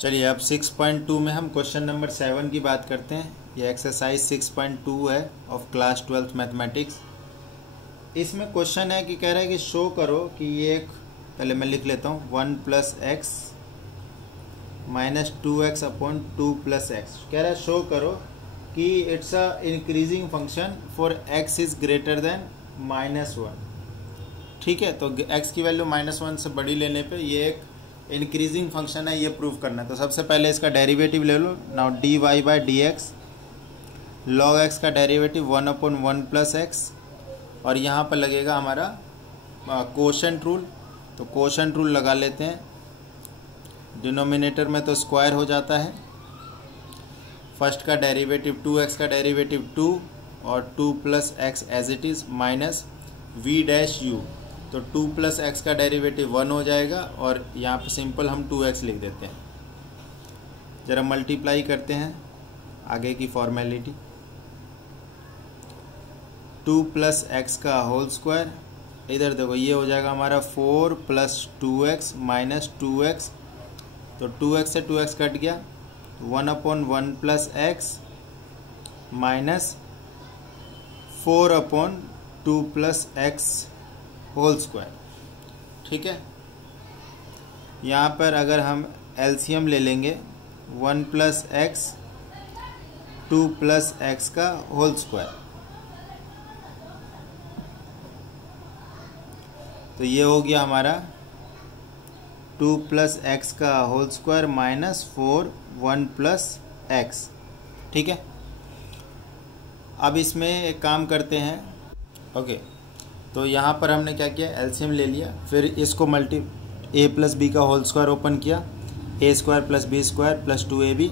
चलिए अब 6.2 में हम क्वेश्चन नंबर 7 की बात करते हैं। ये एक्सरसाइज 6.2 है ऑफ क्लास 12th मैथमेटिक्स। इसमें क्वेश्चन है कि कह रहा है कि शो करो कि ये एक, पहले मैं लिख लेता हूँ, 1 + x - 2x अपॉन 2 + x। कह रहा है शो करो कि it's a increasing function for x is greater than -1। ठीक है, तो x की वैल्यू -1 से बड़ी लेने पे ये एक इंक्रीजिंग फंक्शन है, ये प्रूव करना है। तो सबसे पहले इसका डेरिवेटिव ले लो। नाउ dy/dx log x का डेरिवेटिव 1/1 + x, और यहाँ पर लगेगा हमारा कोशेंट रूल। तो कोशेंट रूल लगा लेते हैं। डिनोमिनेटर में तो स्क्वायर हो जाता है। फर्स्ट का डेरिवेटिव 2x का डेरिवेटिव 2 और 2 + x as it is minus v'u। तो 2 + x का डेरिवेटिव 1 हो जाएगा, और यहाँ पे सिंपल हम 2x लिख देते हैं। ज़रा मल्टीप्लाई करते हैं, आगे की फॉर्मेलिटी। 2 + x का होल स्क्वायर, इधर देखो ये हो जाएगा हमारा 4 + 2x - 2x। तो 2x से 2x कट गया, 1/1 + x minus 4/2 + x whole square. ठीक है, यहाँ पर अगर हम एलसीएम ले लेंगे 1 + x 2 + x का होल स्क्वायर, तो ये हो गया हमारा 2 + x का होल स्क्वायर माइनस 4 1 + x। ठीक है, अब इसमें एक काम करते हैं। ओके, तो यहाँ पर हमने क्या किया, एलसीएम ले लिया, फिर इसको a + b का होल स्क्वायर ओपन किया, a² + b² + 2ab,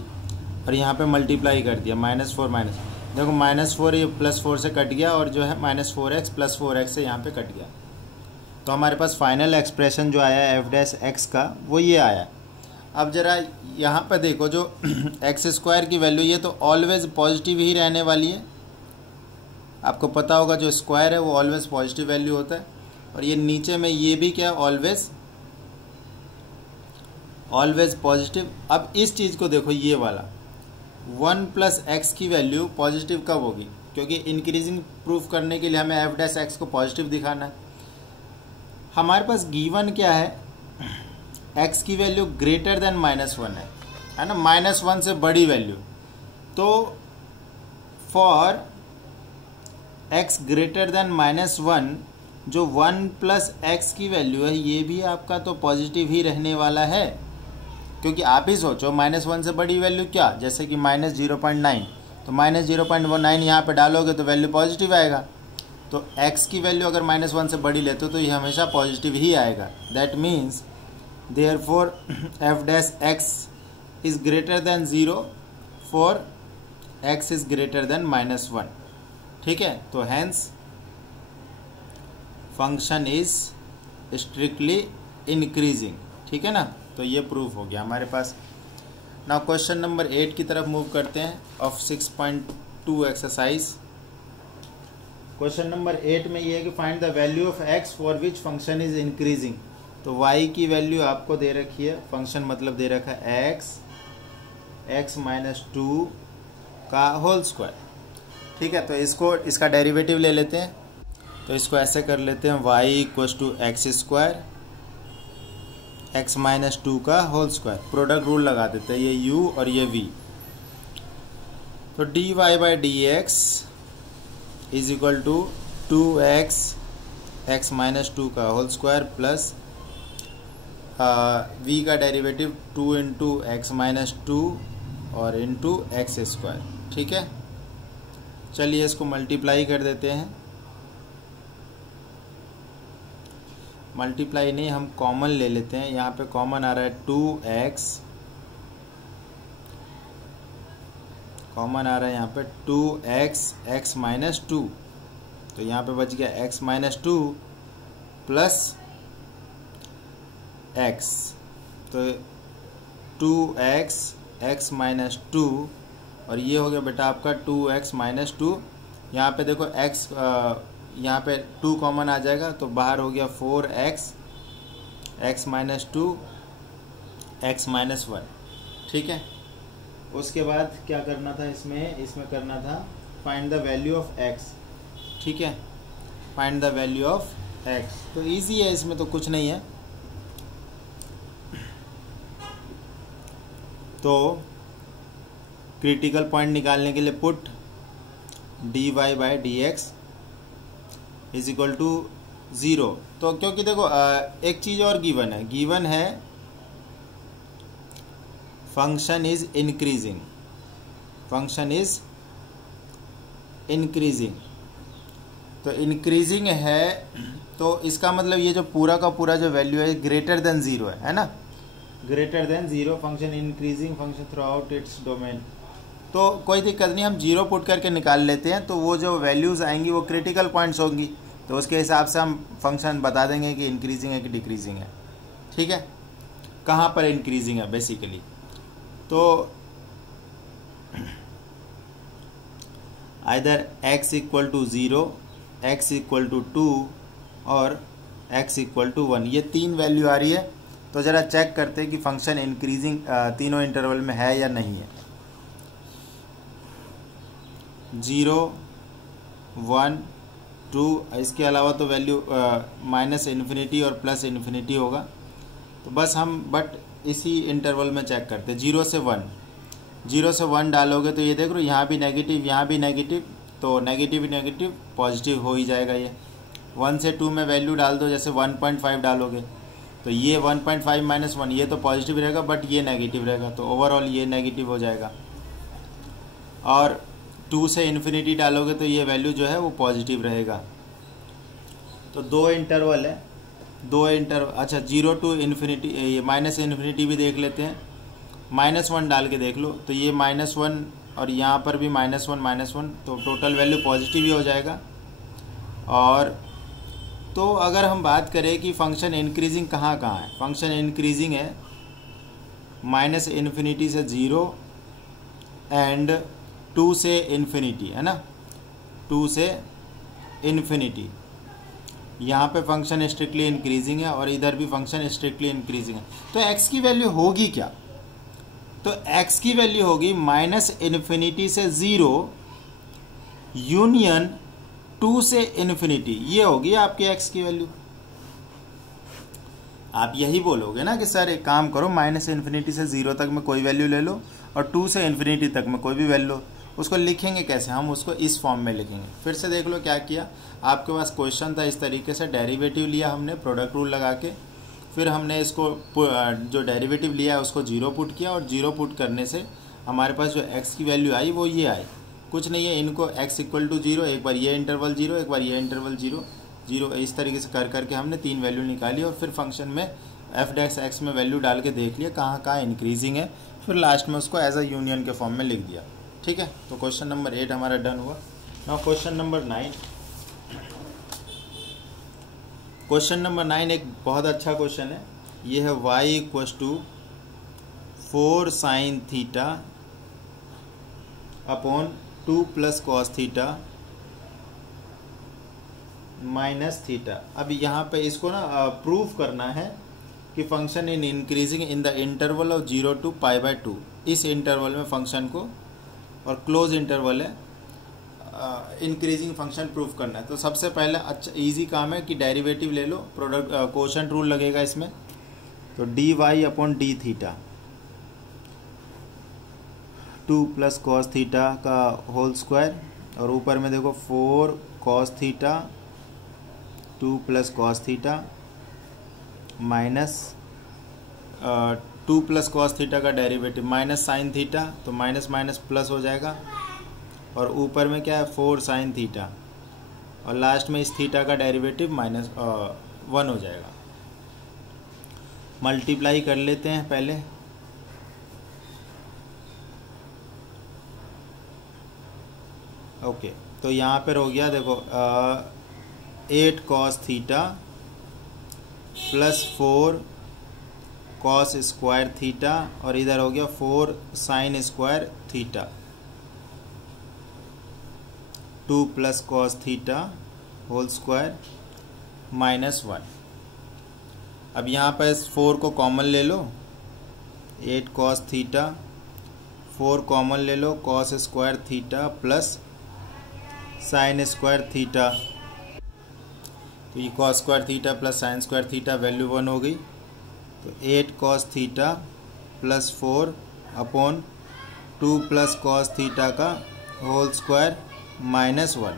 और यहाँ पे मल्टीप्लाई कर दिया -4 देखो -4 ये +4 से कट गया, और जो है -4x + 4x से यहाँ पे कट गया। तो हमारे पास फाइनल एक्सप्रेशन जो आया है f' का, वो ये आया। अब ज़रा यहाँ पर देखो, जो x² की वैल्यू, ये तो ऑलवेज पॉजिटिव ही रहने वाली है। आपको पता होगा जो स्क्वायर है वो ऑलवेज पॉजिटिव वैल्यू होता है, और ये नीचे में ये भी क्या, ऑलवेज पॉजिटिव। अब इस चीज़ को देखो, ये वाला 1 + x की वैल्यू पॉजिटिव कब होगी, क्योंकि इंक्रीजिंग प्रूफ करने के लिए हमें f' को पॉजिटिव दिखाना है। हमारे पास गिवन क्या है, x की वैल्यू ग्रेटर देन -1 है ना, -1 से बड़ी वैल्यू। तो फॉर x ग्रेटर देन -1, जो 1 + x की वैल्यू है, ये भी आपका तो पॉजिटिव ही रहने वाला है। क्योंकि आप ही सोचो, -1 से बड़ी वैल्यू क्या, जैसे कि -0.9, तो -0.9 यहाँ पे डालोगे तो वैल्यू पॉजिटिव आएगा। तो x की वैल्यू अगर -1 से बड़ी लेते हो तो ये हमेशा पॉजिटिव ही आएगा। That means therefore f' is greater than 0 for x is greater than -1। ठीक है, तो hence function is strictly increasing. ठीक है ना, तो ये प्रूफ हो गया हमारे पास। नाउ क्वेश्चन नंबर 8 की तरफ मूव करते हैं ऑफ 6.2 एक्सरसाइज। क्वेश्चन नंबर 8 में ये है कि find the value of x for which function is increasing. तो y की वैल्यू आपको दे रखी है, फंक्शन मतलब दे रखा है x - 2 का होल स्क्वायर। ठीक है, तो इसका डेरिवेटिव ले लेते हैं। तो इसको ऐसे कर लेते हैं, y = x² x - 2 का होल स्क्वायर। प्रोडक्ट रूल लगा देते हैं, ये u और ये v। तो dy/dx = 2x x - 2 का होल स्क्वायर प्लस v का डेरिवेटिव 2 × x - 2 और × x²। ठीक है, चलिए इसको मल्टीप्लाई कर देते हैं। मल्टीप्लाई नहीं, हम कॉमन ले लेते हैं। यहाँ पे कॉमन आ रहा है 2x, कॉमन आ रहा है यहाँ पे 2x x - 2। तो यहाँ पे बच गया x - 2 प्लस x। तो 2x x - 2, और ये हो गया बेटा आपका 2x - 2। यहाँ पे देखो x, यहाँ पे 2 कॉमन आ जाएगा, तो बाहर हो गया 4x x - 2 x - 1। ठीक है। उसके बाद क्या करना था इसमें करना था find the value of x. ठीक है, find the value of x. तो इजी है, इसमें तो कुछ नहीं है। तो क्रिटिकल पॉइंट निकालने के लिए put dy by D x is equal to 0। तो क्योंकि देखो एक चीज़ और गिवन है फंक्शन इज इंक्रीजिंग, तो इंक्रीजिंग है, तो इसका मतलब ये जो पूरा का पूरा जो वैल्यू है ग्रेटर देन 0 है ना, greater than 0। Function increasing function through out its domain. तो कोई दिक्कत नहीं, हम 0 पुट करके निकाल लेते हैं, तो वो जो वैल्यूज़ आएंगी वो क्रिटिकल पॉइंट्स होंगी, तो उसके हिसाब से हम फंक्शन बता देंगे कि इंक्रीजिंग है कि डिक्रीजिंग है। ठीक है, कहाँ पर इंक्रीजिंग है बेसिकली, तो either x equal to 0, x equal to 2 और x इक्वल टू 1, ये 3 वैल्यू आ रही है। तो ज़रा चेक करते हैं कि फंक्शन इंक्रीजिंग तीनों इंटरवल में है या नहीं है। 0, 1, 2, इसके अलावा तो वैल्यू माइनस इन्फिनिटी और प्लस इन्फिनिटी होगा। तो बस हम इसी इंटरवल में चेक करते हैं। 0 से 1 डालोगे तो ये देख लो यहाँ भी नेगेटिव, यहाँ भी नेगेटिव, तो नेगेटिव पॉजिटिव हो ही जाएगा ये। 1 से 2 में वैल्यू डाल दो, जैसे 1.5 डालोगे तो ये 1.5 माइनस 1 ये तो पॉजिटिव रहेगा, बट ये नेगेटिव रहेगा, तो ओवरऑल ये नेगेटिव हो जाएगा। और 2 से इन्फिनिटी डालोगे तो ये वैल्यू जो है वो पॉजिटिव रहेगा। तो 2 इंटरवल है, अच्छा 0 टू इन्फिनिटी, ये माइनस इन्फिनिटी भी देख लेते हैं। -1 डाल के देख लो, तो ये -1 और यहाँ पर भी -1, तो टोटल वैल्यू पॉजिटिव ही हो जाएगा। और तो अगर हम बात करें कि फंक्शन इंक्रीजिंग कहाँ है, फंक्शन इंक्रीजिंग है माइनस इन्फिनिटी से 0 एंड 2 से इन्फिनिटी, है ना, 2 से इन्फिनिटी। यहाँ पे फंक्शन स्ट्रिक्टली इंक्रीजिंग है और इधर भी फंक्शन स्ट्रिक्टली इंक्रीजिंग है। तो x की वैल्यू होगी क्या, तो x की वैल्यू होगी माइनस इन्फिनिटी से 0 यूनियन 2 से इन्फिनिटी, ये होगी आपकी x की वैल्यू। आप यही बोलोगे ना कि सर एक काम करो, माइनस इन्फिनिटी से 0 तक में कोई वैल्यू ले लो और 2 से इन्फिनिटी तक में कोई भी वैल्यू लो। उसको लिखेंगे कैसे, हम उसको इस फॉर्म में लिखेंगे। फिर से देख लो क्या किया, आपके पास क्वेश्चन था इस तरीके से, डेरिवेटिव लिया हमने प्रोडक्ट रूल लगा के, फिर हमने इसको जो डेरिवेटिव लिया है उसको 0 पुट किया, और 0 पुट करने से हमारे पास जो x की वैल्यू आई वो ये आई। कुछ नहीं है, इनको x इक्वल टू 0, एक बार ये इंटरवल 0, एक बार ये इंटरवल 0, इस तरीके से कर करके हमने 3 वैल्यू निकाली, और फिर फंक्शन में f(x) में वैल्यू डाल के देख लिया कहाँ इंक्रीजिंग है, फिर लास्ट में उसको एज अ यूनियन के फॉर्म में लिख दिया। ठीक है, तो क्वेश्चन नंबर 8 हमारा डन हुआ। Now question number 9। Question number 9 एक बहुत अच्छा क्वेश्चन है। ये है y equals to 4 sin theta upon 2 plus cos theta minus theta. अब यहाँ पे इसको ना प्रूफ करना है कि function in increasing in the interval of 0 to π/2, इस इंटरवल में फंक्शन को, और क्लोज इंटरवल है, इंक्रीजिंग फंक्शन प्रूफ करना है। तो सबसे पहले अच्छा इजी काम है कि डेरिवेटिव ले लो, प्रोडक्ट कोशेंट रूल लगेगा इसमें। तो dy upon D theta 2 plus cos theta का होल स्क्वायर, और ऊपर में देखो 4 cos theta 2 plus cos theta minus 2 plus cos theta का डेरिवेटिव माइनस साइन थीटा, तो माइनस माइनस प्लस हो जाएगा, और ऊपर में क्या है 4 साइन थीटा, और लास्ट में इस थीटा का डेरिवेटिव -1 हो जाएगा। मल्टीप्लाई कर लेते हैं पहले। ओके, तो यहाँ पर हो गया देखो 8 cos theta plus 4 cos square theta, और इधर हो गया 4 sine square theta 2 plus cos theta whole square -1। अब यहाँ पर 4 को कॉमन ले लो, 8 cos थीटा, 4 कॉमन ले लो, cos square theta plus sign square theta. तो ये cos square theta plus sign square theta value 1 हो गई। तो 8 cos theta plus 4 upon 2 plus cos theta का होल स्क्वायर माइनस 1।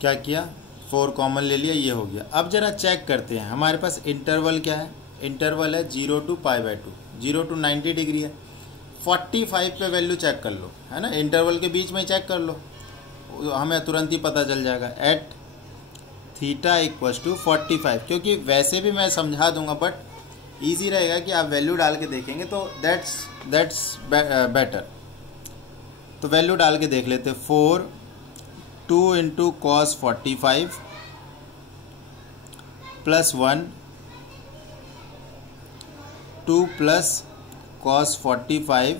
क्या किया, 4 कॉमन ले लिया, ये हो गया। अब जरा चेक करते हैं हमारे पास इंटरवल क्या है। इंटरवल है 0 to π/2, 0 to 90 डिग्री है। 45 पे वैल्यू चेक कर लो, है ना, इंटरवल के बीच में ही चेक कर लो, हमें तुरंत ही पता चल जाएगा। एट थीटा इक्वल्स टू 45, क्योंकि वैसे भी मैं समझा दूंगा बट ईजी रहेगा कि आप वैल्यू डाल के देखेंगे तो दैट्स बेटर। तो वैल्यू डाल के देख लेते। 4 2 into cos 45 plus 1 2 plus cos 45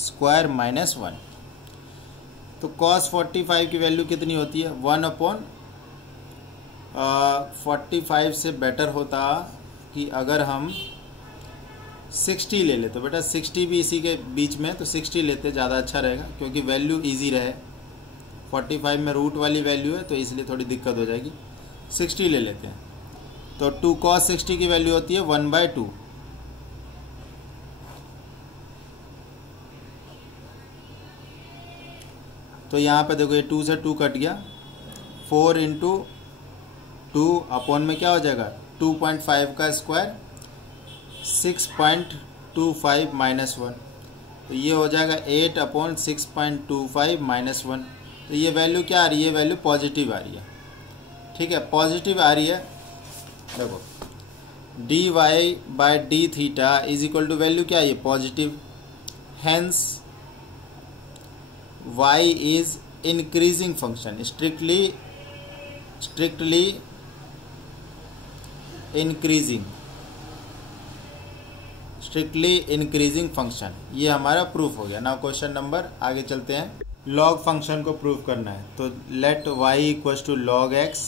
square minus 1। तो कॉस 45 की वैल्यू कितनी होती है, 1 अपॉन 45 से बेटर होता कि अगर हम 60 ले लेते। तो बेटा 60 भी इसी के बीच में, तो 60 लेते ज़्यादा अच्छा रहेगा क्योंकि वैल्यू इजी रहे। 45 में रूट वाली वैल्यू है तो इसलिए थोड़ी दिक्कत हो जाएगी। 60 ले लेते हैं। तो 2 cos 60 की वैल्यू होती है 1/2। तो यहाँ पे देखो ये 2 से 2 कट गया। 4 इंटू 2 अपॉन में क्या हो जाएगा, 2.5 का स्क्वायर 6.25 माइनस 1। तो ये हो जाएगा 8 अपॉन 6.25 माइनस 1। तो ये वैल्यू क्या आ रही है, वैल्यू पॉजिटिव आ रही है। ठीक है, पॉजिटिव आ रही है। देखो d y by d theta is equal to value क्या है, positive. Hence y is increasing function, strictly increasing function. ये हमारा प्रूफ हो गया। नाउ क्वेश्चन नंबर, आगे चलते हैं। लॉग फंक्शन को प्रूफ करना है। तो let y equals to log x,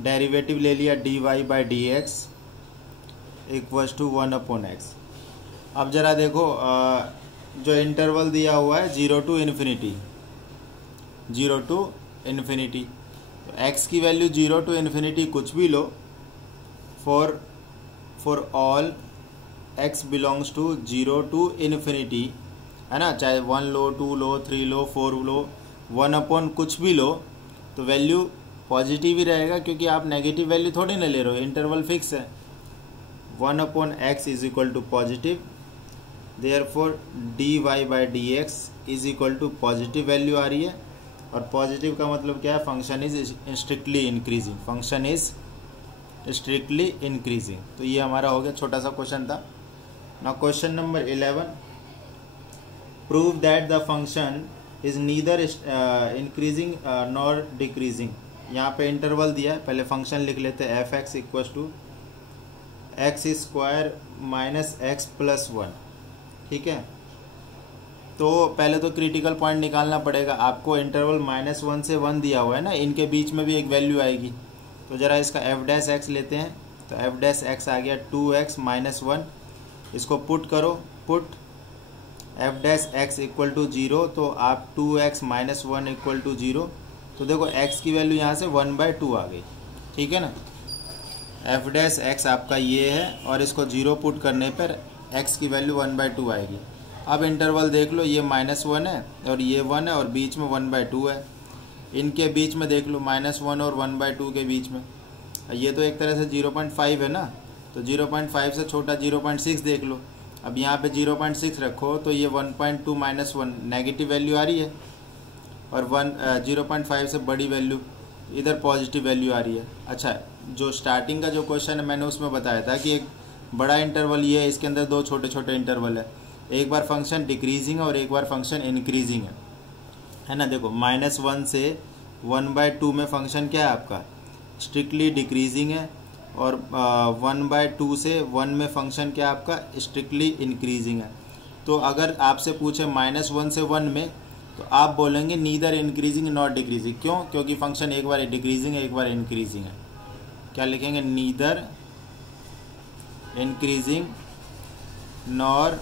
derivative ले लिया dy by D x equals to 1 upon x. अब जरा देखो जो इंटरवल दिया हुआ है 0 to इन्फिनिटी, 0 to इन्फिनिटी। तो x की वैल्यू 0 to इन्फिनिटी कुछ भी लो, for all x belongs to 0 to infinity, है ना, चाहे 1 लो, 2 लो, 3 लो, 4 लो, 1 अपॉन कुछ भी लो, तो वैल्यू पॉजिटिव ही रहेगा क्योंकि आप नेगेटिव वैल्यू थोड़ी ना ले रहे हो, इंटरवल फिक्स है। 1 upon X is equal to positive, therefore D Y by D x is equal to positive value आ रही है। और पॉजिटिव का मतलब क्या है, function is strictly increasing, function is strictly increasing. तो ये हमारा हो गया, छोटा सा क्वेश्चन था। Now question number 11, prove that the function is neither increasing nor decreasing. यहाँ पे इंटरवल दिया है, पहले फंक्शन लिख लेते हैं। F x equal to x square minus x plus 1। ठीक है, तो पहले तो क्रिटिकल पॉइंट निकालना पड़ेगा आपको। इंटरवल -1 से 1 दिया हुआ है ना, इनके बीच में भी एक वैल्यू आएगी। तो ज़रा इसका एफ डैश एक्स लेते हैं। तो एफ डैश एक्स आ गया 2x माइनस 1। इसको पुट करो, put f dash x equal to 0, तो आप 2x माइनस 1 इक्वल टू 0। तो देखो x की वैल्यू यहाँ से 1/2 आ गई। ठीक है ना, एफ डैश एक्स आपका ये है और इसको 0 पुट करने पर x की वैल्यू 1/2 आएगी। अब इंटरवल देख लो, ये -1 है और ये 1 है और बीच में 1/2 है। इनके बीच में देख लो -1 और 1/2 के बीच में, ये तो एक तरह से 0.5 है ना, तो 0.5 से छोटा 0.6 देख लो। अब यहाँ पे 0.6 रखो तो ये 1.2 माइनस 1 नेगेटिव वैल्यू आ रही है और 0.5 से बड़ी वैल्यू इधर पॉजिटिव वैल्यू आ रही है। अच्छा, जो स्टार्टिंग का जो क्वेश्चन है मैंने उसमें बताया था कि एक बड़ा इंटरवल ये है, इसके अंदर 2 छोटे छोटे इंटरवल है। एक बार फंक्शन डिक्रीजिंग है और एक बार फंक्शन इंक्रीजिंग है ना। देखो -1 से 1/2 में फंक्शन क्या है आपका, स्ट्रिक्टली डिक्रीजिंग है, और 1/2 से 1 में फंक्शन क्या आपका स्ट्रिक्टली इंक्रीजिंग है। तो अगर आपसे पूछे -1 से 1 में, तो आप बोलेंगे नीदर इंक्रीजिंग नॉट डिक्रीजिंग। क्यों? क्योंकि फंक्शन एक बार डिक्रीजिंग है, एक बार इंक्रीजिंग है। क्या लिखेंगे, नीदर इंक्रीजिंग नॉर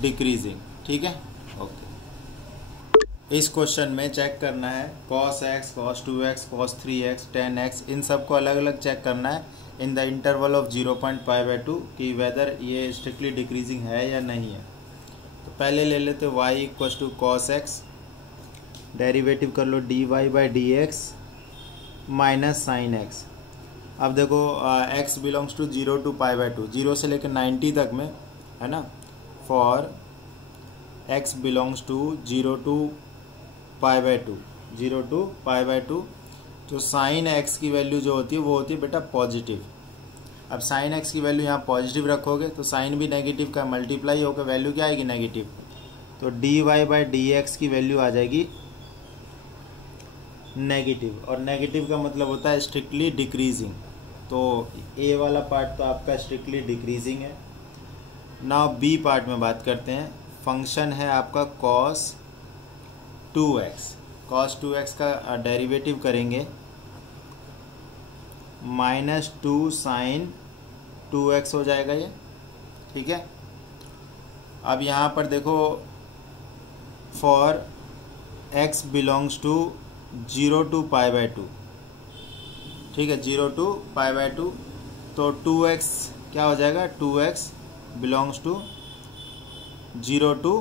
डिक्रीजिंग। ठीक है, ओके। इस क्वेश्चन में चेक करना है cos x, cos 2x, cos 3x, tan x, इन सब को अलग अलग चेक करना है इन द इंटरवल ऑफ 0.5/2 कि वेदर ये स्ट्रिक्टली डिक्रीजिंग है या नहीं है। तो पहले ले लेते y equal to cos x, derivative कर लो dy/dx माइनस साइन x। अब देखो x बिलोंग्स टू 0 to π/2, 0 से लेकर 90 तक में, है ना। For x belongs to 0 to π/2, 0 to π/2, तो साइन x की वैल्यू जो होती है वो होती है बेटा पॉजिटिव। अब साइन x की वैल्यू यहाँ पॉजिटिव रखोगे तो साइन भी नेगेटिव का मल्टीप्लाई होकर वैल्यू क्या आएगी, नेगेटिव। तो dy/dx की वैल्यू आ जाएगी नेगेटिव, और नेगेटिव का मतलब होता है स्ट्रिक्टली डिक्रीजिंग। तो ए वाला पार्ट तो आपका स्ट्रिक्टली डिक्रीजिंग है। नाउ बी पार्ट में बात करते हैं। फंक्शन है आपका cos 2x, cos 2x का डेरिवेटिव करेंगे -2 sin 2x हो जाएगा ये। ठीक है, अब यहाँ पर देखो for x belongs to 0 to π/2, ठीक है, 0 to π/2, तो 2x क्या हो जाएगा, 2x बिलोंग्स टू 0 to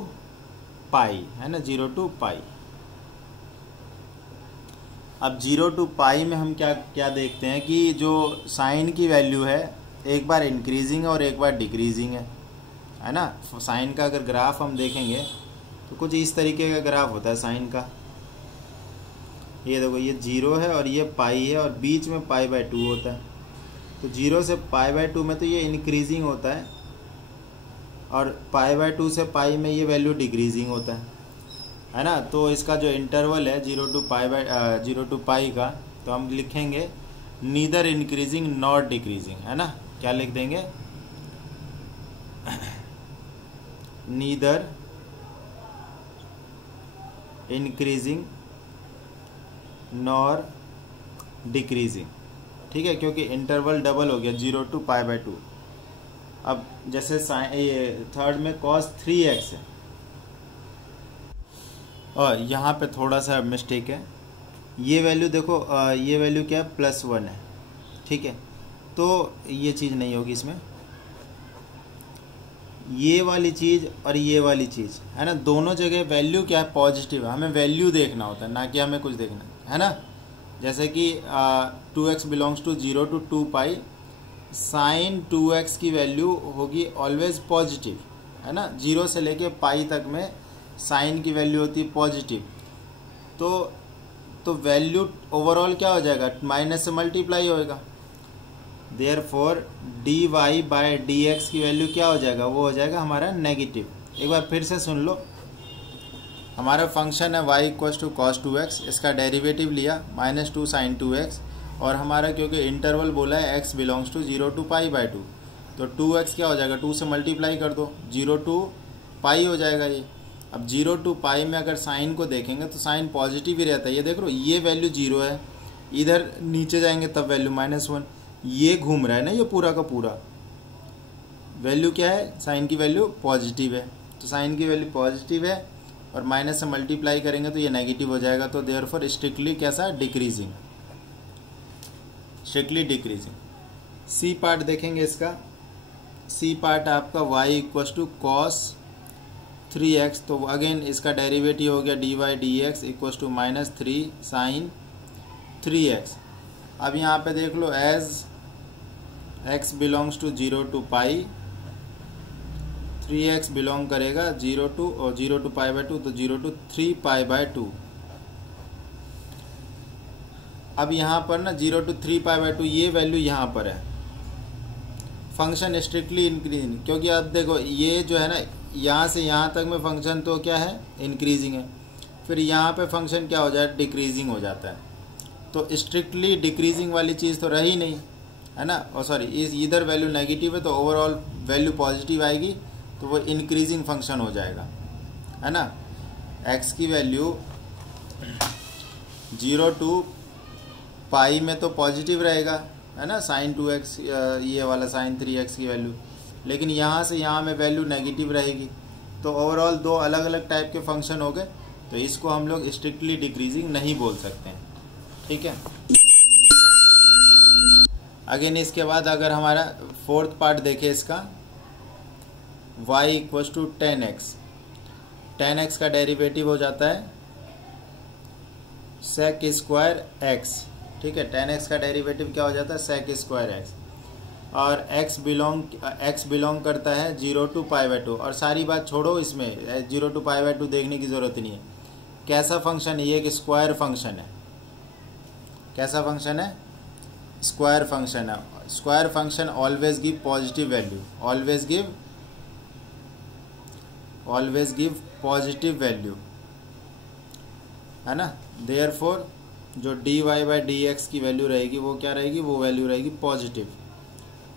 पाई, है ना, 0 to पाई। अब 0 to पाई में हम क्या देखते हैं कि जो साइन की वैल्यू है एक बार इंक्रीजिंग है और एक बार डिक्रीजिंग है ना। साइन का अगर ग्राफ हम देखेंगे तो कुछ इस तरीके का ग्राफ होता है साइन का। ये देखो, ये 0 है और ये पाई है और बीच में π/2 होता है। तो 0 से π/2 में तो ये इंक्रीजिंग होता है और π/2 से पाई में ये वैल्यू डिक्रीजिंग होता है ना। तो इसका जो इंटरवल है 0 to पाई का, तो हम लिखेंगे नीदर इंक्रीजिंग नॉट डिक्रीजिंग, है ना। क्या लिख देंगे, नीदर इंक्रीजिंग नॉर डिक्रीजिंग। ठीक है, क्योंकि इंटरवल डबल हो गया 0 to π/2। अब जैसे ये थर्ड में cos 3x है और यहाँ पे थोड़ा सा मिस्टेक है। ये वैल्यू देखो, ये वैल्यू क्या है, +1 है। ठीक है, तो ये चीज़ नहीं होगी इसमें। ये वाली चीज़ और ये वाली चीज़, है ना, दोनों जगह वैल्यू क्या है, पॉजिटिव है। हमें वैल्यू देखना होता है, ना कि हमें कुछ देखना है ना। जैसे कि 2x belongs to 0 to 2 pi, sine 2x की वैल्यू होगी ऑलवेज पॉजिटिव, है ना। 0 से लेके पाई तक में साइन की वैल्यू होती है पॉजिटिव। तो वैल्यू ओवरऑल क्या हो जाएगा, माइनस से मल्टीप्लाई होएगा। देयरफॉर dy/dx की वैल्यू क्या हो जाएगा, वो हो जाएगा हमारा नेगेटिव। एक बार फिर से सुन लो, हमारा फंक्शन है y equal to cos 2x, इसका डेरिवेटिव लिया -2 sin 2x, और हमारा क्योंकि इंटरवल बोला है x बिलोंग्स टू 0 to π/2, तो 2x क्या हो जाएगा, 2 से मल्टीप्लाई कर दो, 0 to पाई हो जाएगा ये। अब 0 to पाई में अगर साइन को देखेंगे तो साइन पॉजिटिव ही रहता है। ये देख लो, ये वैल्यू 0 है, इधर नीचे जाएंगे तब वैल्यू -1, ये घूम रहा है ना, ये पूरा का पूरा वैल्यू क्या है, साइन की वैल्यू पॉजिटिव है। तो साइन की वैल्यू पॉजिटिव है और माइनस से मल्टीप्लाई करेंगे तो ये नेगेटिव हो जाएगा। तो देयरफॉर स्ट्रिक्टली कैसा, decreasing, strictly decreasing. C part देखेंगे इसका। सी पार्ट आपका y equal to cos 3x, तो अगेन इसका डेरिवेटिव हो गया dy/dx equal to -3 sin 3x। अब यहाँ पे देख लो, as x belongs to 0 to pi, 3x belong करेगा 0 to π/2, तो 0 to 3 π/2। अब यहाँ पर ना 0 to 3 π/2 ये वैल्यू यहाँ पर है। फंक्शन स्ट्रिक्टली इंक्रीजिंग, क्योंकि अब देखो ये जो है ना, यहाँ से यहाँ तक में फंक्शन तो क्या है, इंक्रीजिंग है, फिर यहाँ पे फंक्शन क्या हो जाए, डिक्रीजिंग हो जाता है। तो स्ट्रिक्टली डिक्रीजिंग वाली चीज़ तो रही नहीं, है ना। और सॉरी, इधर वैल्यू नेगेटिव है तो ओवरऑल वैल्यू पॉजिटिव आएगी, तो वो इंक्रीजिंग फंक्शन हो जाएगा, है ना। x की वैल्यू 0 to पाई में तो पॉजिटिव रहेगा, है ना, sin 2x, ये वाला sin 3x की वैल्यू। लेकिन यहाँ से यहाँ में वैल्यू नेगेटिव रहेगी। तो ओवरऑल दो अलग अलग टाइप के फंक्शन हो गए, तो इसको हम लोग स्ट्रिक्टली डिक्रीजिंग नहीं बोल सकते हैं। ठीक है। अगेन इसके बाद अगर हमारा फोर्थ पार्ट देखें इसका, y equals to 10x, 10x का डेरिवेटिव हो जाता है sec स्क्वायर x। ठीक है, 10x का डेरिवेटिव क्या हो जाता है, sec स्क्वायर x, और x बिलोंग करता है 0 to π/2। और सारी बात छोड़ो, इसमें 0 to π/2 देखने की ज़रूरत नहीं है। कैसा फंक्शन है ये, कि स्क्वायर फंक्शन है। कैसा फंक्शन है, स्क्वायर फंक्शन है। Square function always give positive value, always give positive value, है ना। देयरफॉर जो dy/dx की वैल्यू रहेगी वो क्या रहेगी, वो वैल्यू रहेगी पॉजिटिव।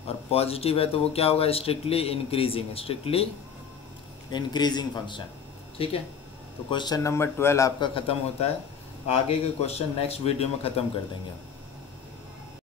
और पॉजिटिव है तो वो क्या होगा, स्ट्रिक्टली इंक्रीजिंग फंक्शन। ठीक है। तो क्वेश्चन नंबर 12 आपका ख़त्म होता है। आगे के क्वेश्चन नेक्स्ट वीडियो में ख़त्म कर देंगे हम।